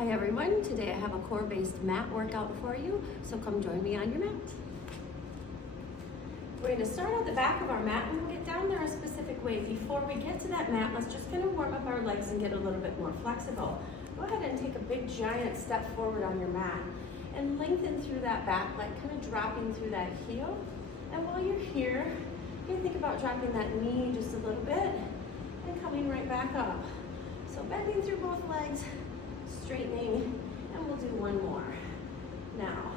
Hi everyone, today I have a core-based mat workout for you, so come join me on your mat. We're going to start at the back of our mat and we'll get down there a specific way. Before we get to that mat, let's just kind of warm up our legs and get a little bit more flexible. Go ahead and take a big giant step forward on your mat and lengthen through that back leg, kind of dropping through that heel. And while you're here, you can think about dropping that knee just a little bit and coming right back up. So bending through both legs, straightening, and we'll do one more. Now,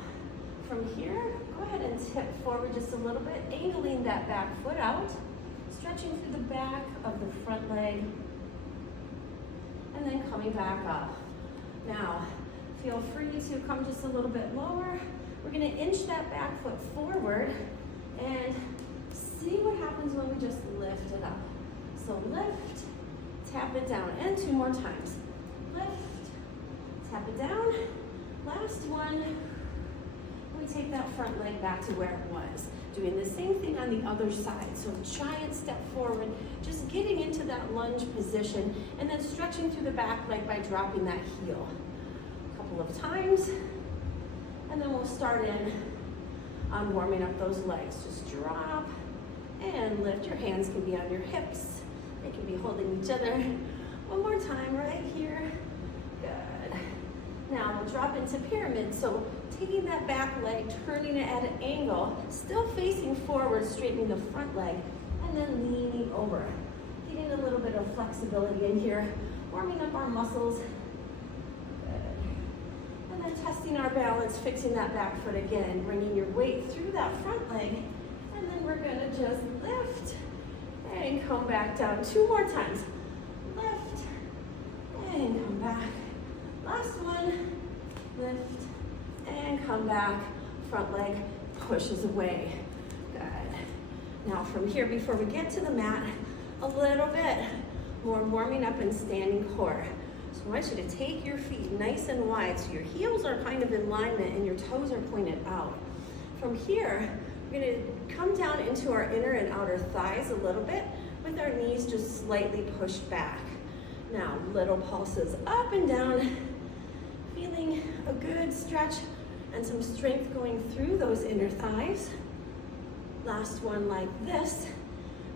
from here, go ahead and tip forward just a little bit, angling that back foot out, stretching through the back of the front leg, and then coming back up. Now, feel free to come just a little bit lower. We're gonna inch that back foot forward and see what happens when we just lift it up. So lift, tap it down, and two more times. Lift, tap it down. Last one. We take that front leg back to where it was. Doing the same thing on the other side. So giant step forward, just getting into that lunge position, and then stretching through the back leg by dropping that heel. A couple of times, and then we'll start in on warming up those legs. Just drop and lift. Your hands can be on your hips. They can be holding each other. One more time right here. Good. Now we'll drop into pyramid. So taking that back leg, turning it at an angle, still facing forward, straightening the front leg, and then leaning over. Getting a little bit of flexibility in here, warming up our muscles. Good. And then testing our balance, fixing that back foot again, bringing your weight through that front leg, and then we're gonna just lift and come back down. Two more times. Lift and come back. Last one. Lift and come back. Front leg pushes away. Good. Now from here, before we get to the mat, a little bit more warming up and standing core. So I want you to take your feet nice and wide so your heels are kind of in alignment and your toes are pointed out. From here, we're going to come down into our inner and outer thighs a little bit with our knees just slightly pushed back. Now, little pulses up and down, feeling a good stretch and some strength going through those inner thighs. Last one like this,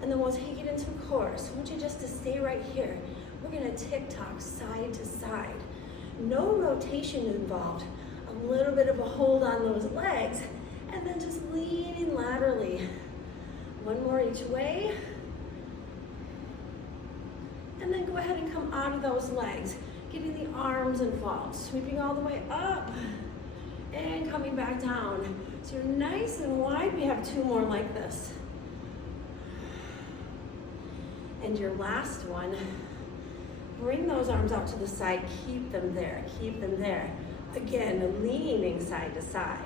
and then we'll take it into core. So I want you just to stay right here. We're gonna tick-tock side to side. No rotation involved. A little bit of a hold on those legs, and then just leaning laterally. One more each way. And then go ahead and come out of those legs, getting the arms involved, sweeping all the way up and coming back down. So you're nice and wide. We have two more like this. And your last one, bring those arms out to the side, keep them there, keep them there. Again, leaning side to side.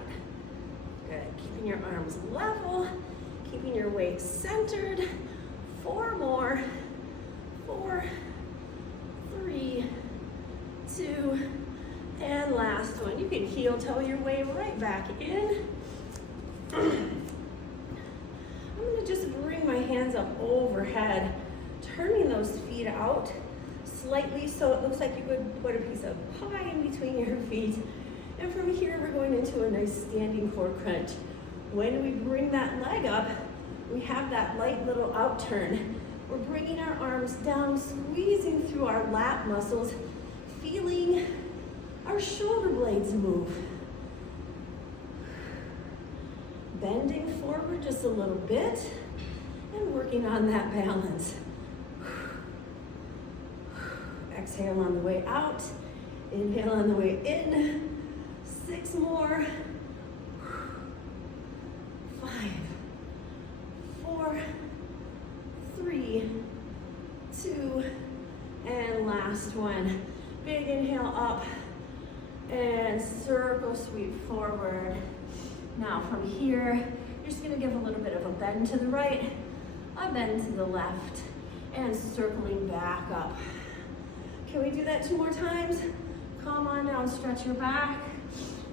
Good, keeping your arms level, keeping your weight centered. Four more. 4, 3, 2, and last one. You can heel toe your way right back in. I'm gonna just bring my hands up overhead, turning those feet out slightly so it looks like you would put a piece of pie in between your feet. And from here, we're going into a nice standing core crunch. When we bring that leg up, we have that light little outturn. We're bringing our arms down, squeezing through our lat muscles, feeling our shoulder blades move. Bending forward just a little bit and working on that balance. Exhale on the way out, inhale on the way in. 6 more. 5, 4, 3, 2, and last one. Big inhale up and circle sweep forward. Now from here, you're just gonna give a little bit of a bend to the right, a bend to the left, and circling back up. Can we do that 2 more times? Come on down, stretch your back.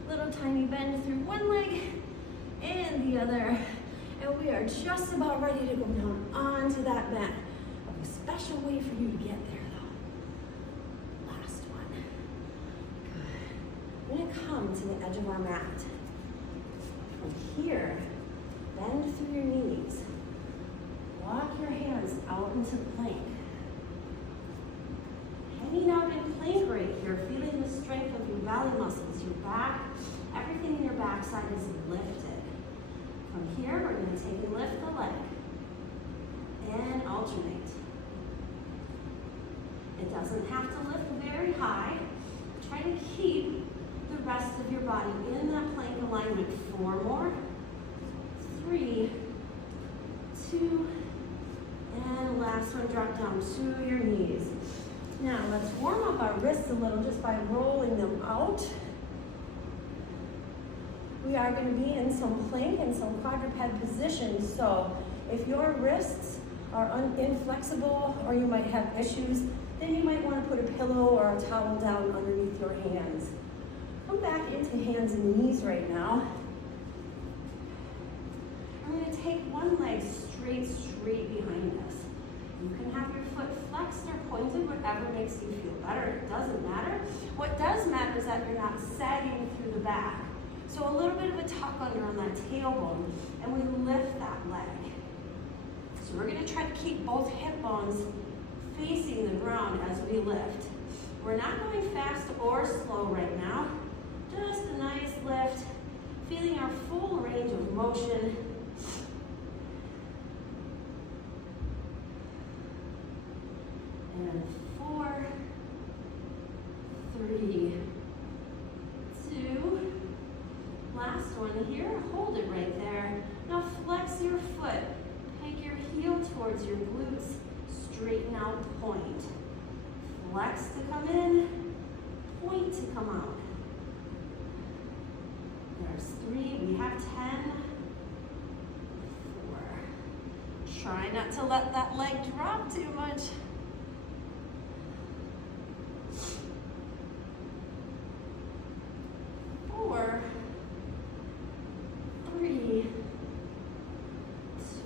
Little tiny bend through one leg and the other. And we are just about ready to go down onto that mat. A special way for you to get there though. Last one. Good. come to the edge of our mat. From here, bend through your knees. Walk your hands out into plank. Hanging out in plank right here, feeling the strength of your belly muscles, your back, everything in your backside is lifted. From here, we're going to take and lift the leg and alternate. It doesn't have to lift very high. Try to keep the rest of your body in that plank alignment. 4 more. 3, 2, and last one, drop down to your knees. Now let's warm up our wrists a little just by rolling them out. We are going to be in some plank and some quadruped positions, so if your wrists are inflexible or you might have issues, then you might want to put a pillow or a towel down underneath your hands. Come back into hands and knees right now. I'm going to take one leg straight behind us. You can have your foot flexed or pointed, whatever makes you feel better. It doesn't matter. What does matter is that you're not sagging through the back. So a little bit of a tuck under on that tailbone, and we lift that leg. So we're going to try to keep both hip bones facing the ground as we lift. We're not going fast or slow right now. Just a nice lift, feeling our full range of motion. And 4, 3, 2, last one here, hold it right there. Now flex your foot, take your heel towards your glutes, straighten out, point. Flex to come in, point to come out. There's 3, we have 10, 4. Try not to let that leg drop too much. 4, 3,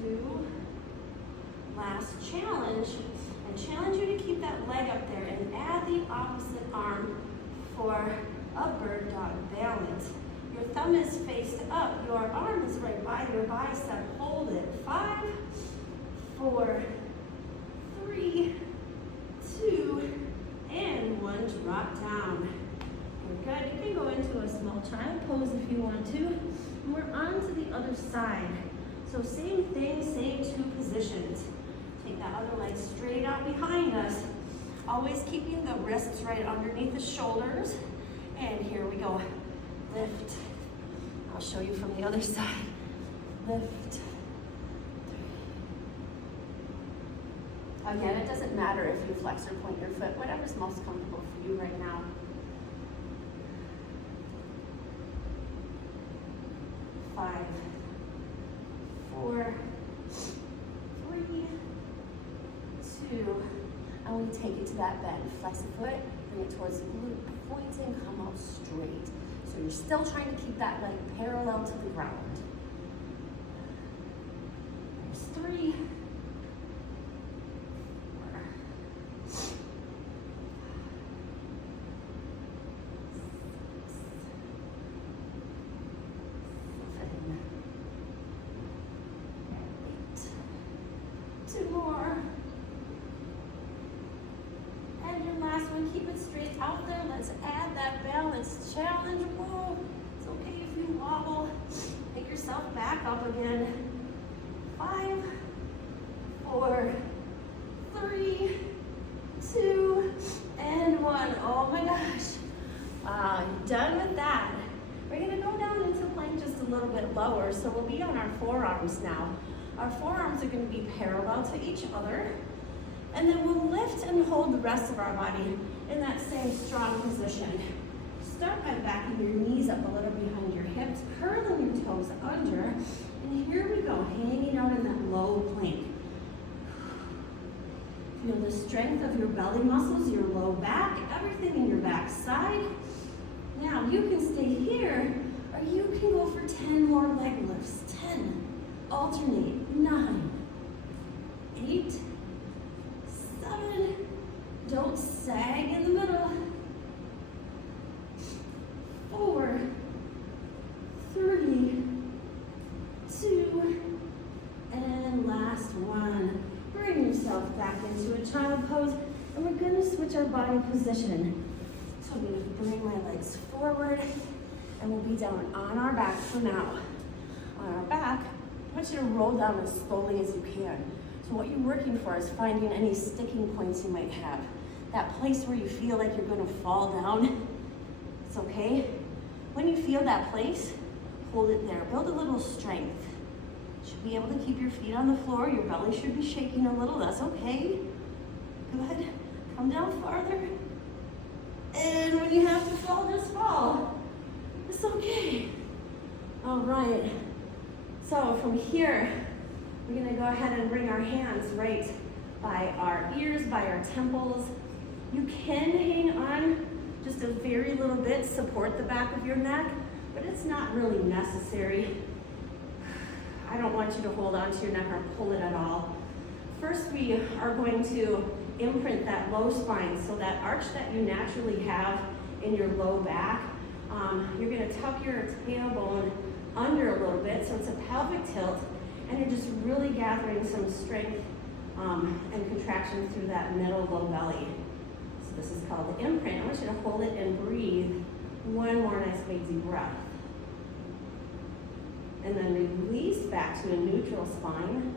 2, last challenge. I challenge you to keep that leg up there and add the opposite arm for a bird dog balance. Your thumb is faced up, your arm is right by your bicep. Hold it. 5, 4, 3, 2, and 1. Drop down. You're good. You can go into a small child pose if you want to. And we're on to the other side. So same thing, same 2 positions. Take that other leg straight out behind us. Always keeping the wrists right underneath the shoulders. And here we go. Lift. I'll show you from the other side. Lift. Again, it doesn't matter if you flex or point your foot, whatever's most comfortable for you right now. 5, 4, 3, 2, and we take it to that bend. Flex the foot, bring it towards the glute, pointing, come out straight. So you're still trying to keep that leg parallel to the ground. There's 3, 4, 2 more. And your last one, keep it straight out there. Let's add that balance challenge. Whoa, it's okay if you wobble. Pick yourself back up again. 5, 4, 3, 2, and 1. Oh my gosh. Done with that. We're gonna go down into plank just a little bit lower. So we'll be on our forearms now. Our forearms are going to be parallel to each other. And then we'll lift and hold the rest of our body in that same strong position. Start by backing your knees up a little behind your hips, curling your toes under. And here we go, hanging out in that low plank. Feel the strength of your belly muscles, your low back, everything in your back side. Now you can stay here, or you can go for 10 more leg lifts. 10. Alternate. 9, 8, 7. Don't sag in the middle. 4, switch our body position. So I'm going to bring my legs forward, and we'll be down on our back for now. On our back, I want you to roll down as slowly as you can. So what you're working for is finding any sticking points you might have. That place where you feel like you're going to fall down. It's okay. When you feel that place, hold it there. Build a little strength. You should be able to keep your feet on the floor. Your belly should be shaking a little. That's okay. Good. Come down farther. And when you have to fall, just fall. It's okay. All right. So from here, we're going to go ahead and bring our hands right by our ears, by our temples. You can hang on just a very little bit, support the back of your neck, but it's not really necessary. I don't want you to hold on to your neck or pull it at all. First, we are going to imprint that low spine, so that arch that you naturally have in your low back. You're going to tuck your tailbone under a little bit, so it's a pelvic tilt, and you're just really gathering some strength and contraction through that middle low belly. So this is called the imprint. I want you to hold it and breathe. One more nice big deep breath. And then release back to a neutral spine,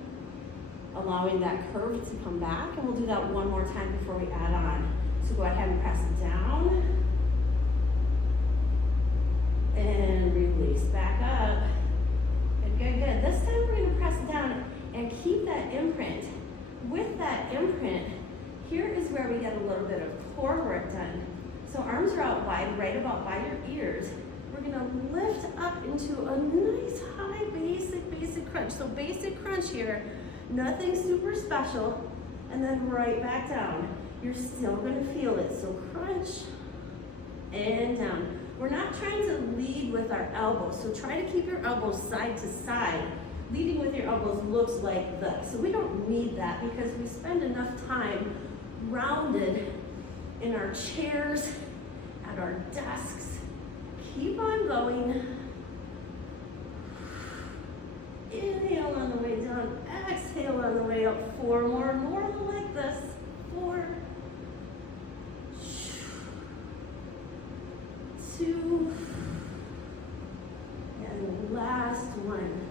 allowing that curve to come back. And we'll do that one more time before we add on. So go ahead and press it down. And release back up. Good, good, good. This time we're going to press it down and keep that imprint. With that imprint, here is where we get a little bit of core work done. So arms are out wide, right about by your ears. We're going to lift up into a nice high basic crunch. So basic crunch here, nothing super special, and then right back down. You're still going to feel it. So crunch and down. We're not trying to lead with our elbows, so try to keep your elbows side to side. Leading with your elbows looks like this. So we don't need that because we spend enough time rounded in our chairs, at our desks. Keep on going. Inhale on the way down, exhale on the way up. 4 more, normal like this. 4, 2, and last one.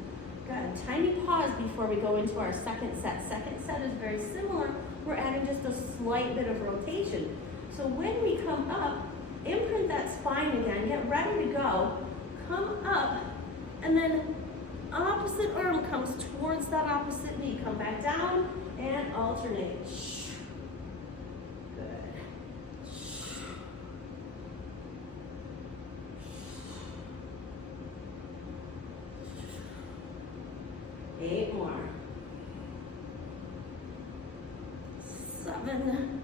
Good. Tiny pause before we go into our second set. Second set is very similar. We're adding just a slight bit of rotation. So when we come up, imprint that spine again, get ready to go, come up, and then opposite arm comes towards that opposite knee. Come back down and alternate. Good. 8 more. 7.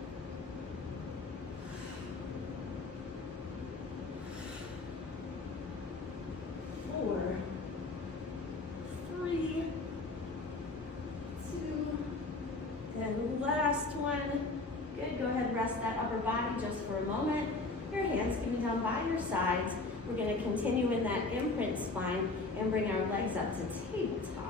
4. 3. 2. And last one. Good. Go ahead and rest that upper body just for a moment. Your hands can be down by your sides. We're going to continue in that imprint spine and bring our legs up to tabletop.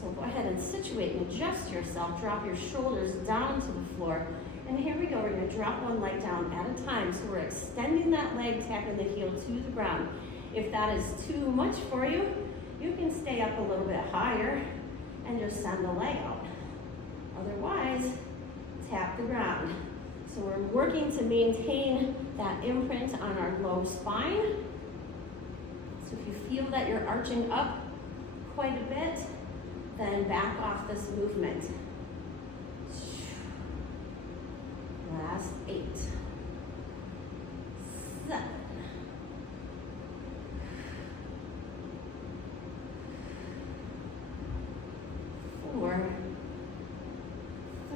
So go ahead and situate and adjust yourself. Drop your shoulders down to the floor. And here we go. We're going to drop one leg down at a time. So we're extending that leg, tapping the heel to the ground. If that is too much for you, you can stay up a little bit higher and just send the leg out. Otherwise, tap the ground. So we're working to maintain that imprint on our low spine. So if you feel that you're arching up quite a bit, then back off this movement. Last 8. 7. 4.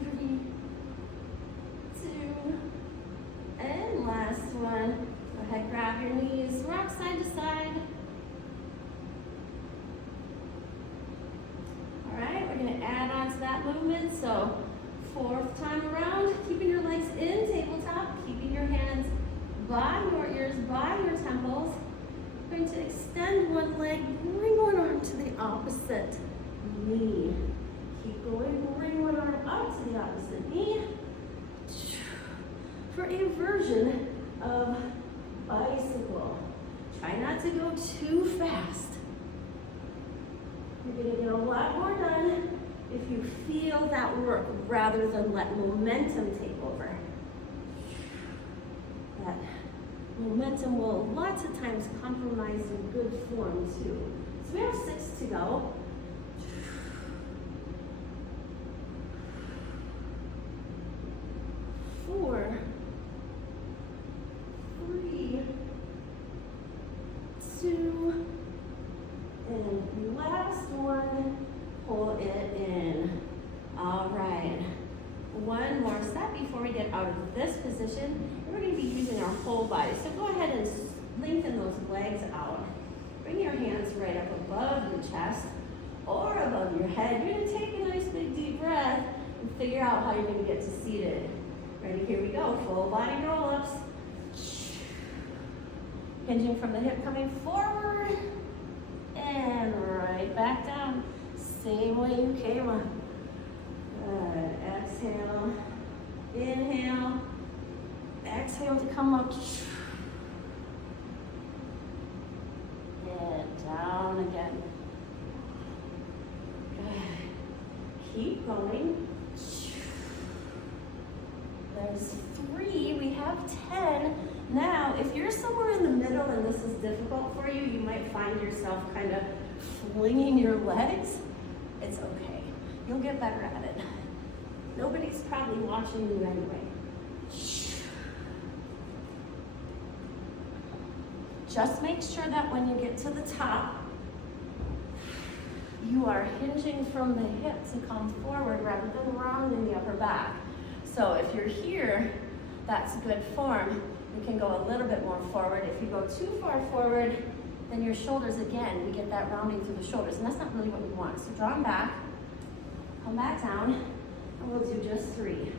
3. 2. And last one. Go ahead, grab your knees, rock side to side. All right, we're going to add on to that movement. So 4th time around, keeping your legs in tabletop, keeping your hands by your ears, by your temples. We're going to extend one leg, bring one arm to the opposite knee. Keep going, bring one arm up to the opposite knee. for a version of bicycle. Try not to go too fast. You're gonna get a lot more done if you feel that work rather than let momentum take over. That momentum will lots of times compromise your good form too. So we have 6 to go. 4, 3, 2, and last one, pull it in. All right, one more step before we get out of this position. We're going to be using our whole body. So go ahead and lengthen those legs out. Bring your hands right up above your chest or above your head. You're going to take a nice big deep breath and figure out how you're going to get to seated. Ready? Here we go. Full body roll-ups. Hinging from the hip, coming forward and right back down. Same way you came up. Good. Exhale. Inhale. Exhale to come up. And down again. Good. Keep going. There's 3, we have 10. Now, if you're somewhere in the middle and this is difficult for you, you might find yourself kind of flinging your legs. It's okay. You'll get better at it. Nobody's probably watching you anyway. Just make sure that when you get to the top, you are hinging from the hip to come forward rather than rounding the upper back. So if you're here, that's good form. You can go a little bit more forward. If you go too far forward, then your shoulders, again, we get that rounding through the shoulders, and that's not really what we want. So draw them back, come back down, and we'll do just 3.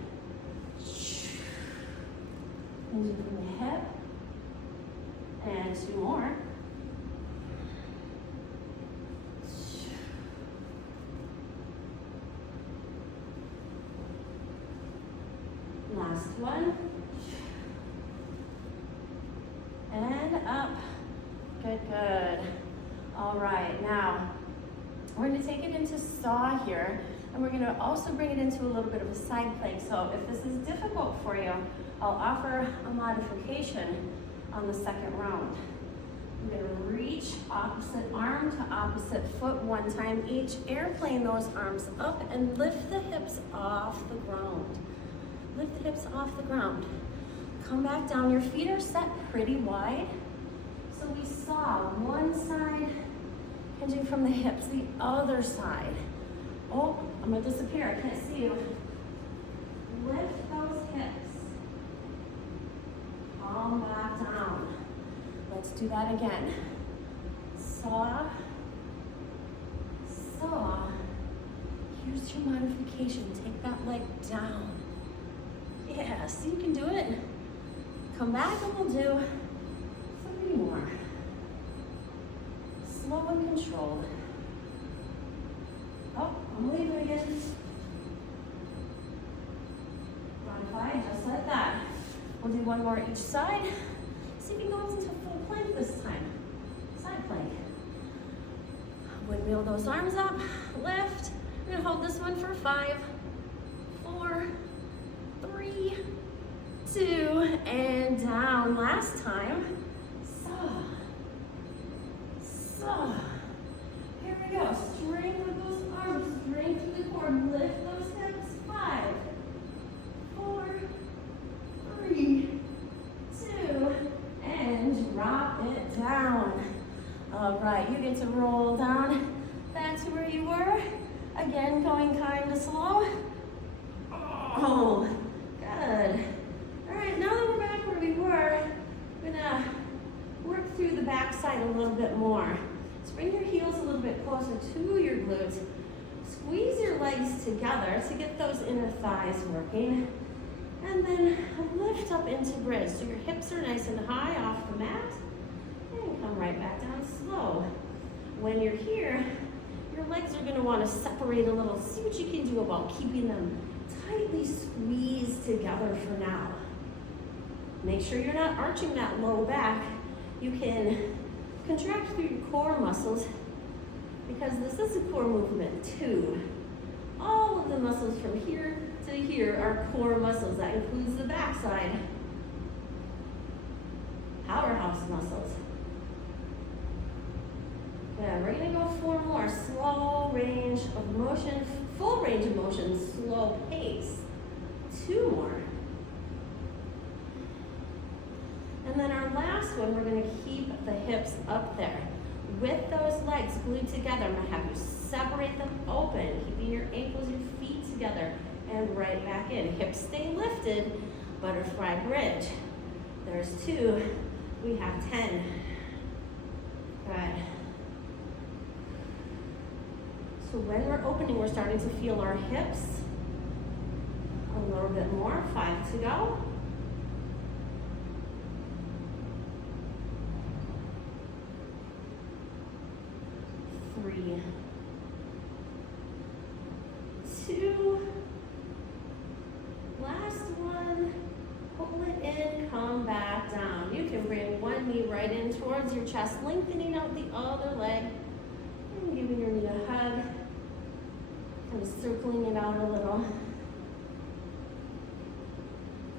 Hinging from the hip, and 2 more. Last one. And up. Good, good. All right, now we're going to take it into saw here, and we're going to also bring it into a little bit of a side plank. So if this is difficult for you, I'll offer a modification on the second round. I'm going to reach opposite arm to opposite foot 1 time each. Airplane those arms up and lift the hips off the ground. Lift the hips off the ground. Come back down. Your feet are set pretty wide. So we saw one side hinging from the hips, the other side. Oh, I'm gonna disappear. I can't see you. Lift those hips. Calm back down. Let's do that again. Saw, saw. Here's your modification. Take that leg down. Yeah, see, you can do it. Come back and we'll do 3 more. Slow and controlled. Oh, I'm leaving again. Modify just like that. We'll do 1 more each side. See if you can go into full plank this time. Side plank. Windmill those arms up, lift. We're gonna hold this one for 5, 4, 3, 2, and down. Last time. Saw. Saw. Here we go. Strength with those arms. Strength through the core. Lift those hips. 5, 4, 3, 2, and drop it down. All right, you get to roll down back to where you were. Again, going kind of slow. Oh, good. All right, now that we're back where we were, we're gonna work through the back side a little bit more. So bring your heels a little bit closer to your glutes. Squeeze your legs together to get those inner thighs working. And then lift up into bridge. So your hips are nice and high off the mat. And come right back down slow. When you're here, your legs are gonna wanna separate a little. See what you can do about keeping them tightly squeezed together for now. Make sure you're not arching that low back. You can contract through your core muscles because this is a core movement too. All of the muscles from here to here are core muscles. That includes the backside. Powerhouse muscles. Yeah, we're gonna go 4 more. Slow range of motion, full range of motion, slow pace. 2 more. And then our last one, we're gonna keep the hips up there. With those legs glued together, I'm gonna have you separate them open, keeping your ankles, your feet together, and right back in. Hips stay lifted, butterfly bridge. There's 2, we have 10. Good. So when we're opening, we're starting to feel our hips a little bit more. 5 to go. 3, 2, last one, pull it in, come back down. You can bring one knee right in towards your chest, lengthening out the other leg, and giving your knee a hug, kind of circling it out a little.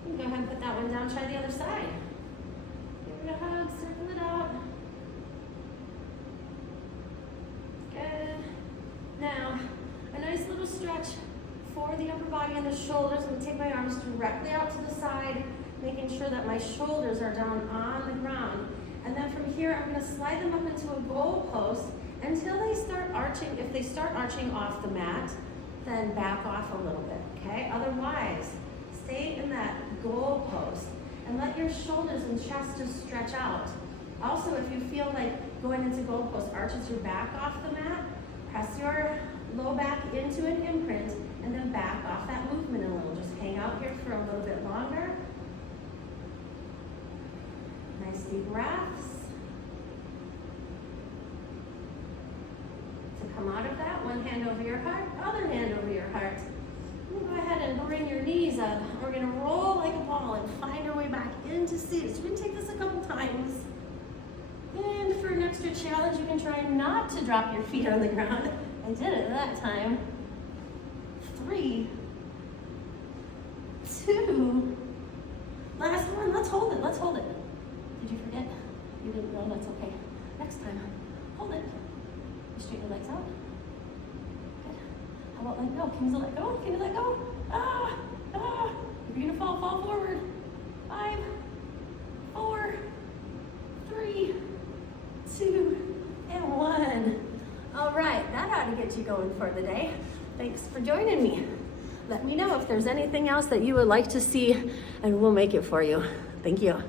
You can go ahead and put that one down, try the other side. Give it a hug, circle it out. Good. Now, a nice little stretch for the upper body and the shoulders. I'm going to take my arms directly out to the side, making sure that my shoulders are down on the ground. And then from here, I'm going to slide them up into a goal post until they start arching. If they start arching off the mat, then back off a little bit, okay? Otherwise, stay in that goal post and let your shoulders and chest just stretch out. Also, if you feel like going into goal post arches your back off the mat, press your low back into an imprint and then back off that movement a little. Just hang out here for a little bit longer. Nice deep breaths. To come out of that, one hand over your heart, other hand over your heart. Go ahead and bring your knees up. We're going to roll like a ball and find our way back into seated. So we're going to take this a couple times. And for an extra challenge, you can try not to drop your feet on the ground. I did it that time. 3, 2, last one. Let's hold it. Let's hold it. Did you forget? You didn't know? That's okay. Next time, hold it. Straighten your legs out. Good. How about let go? Can you let go? Can you let go? If you're gonna fall forward. 5, 4, 3, 2, and 1. All right, that ought to get you going for the day. Thanks for joining me. Let me know if there's anything else that you would like to see, and we'll make it for you. Thank you.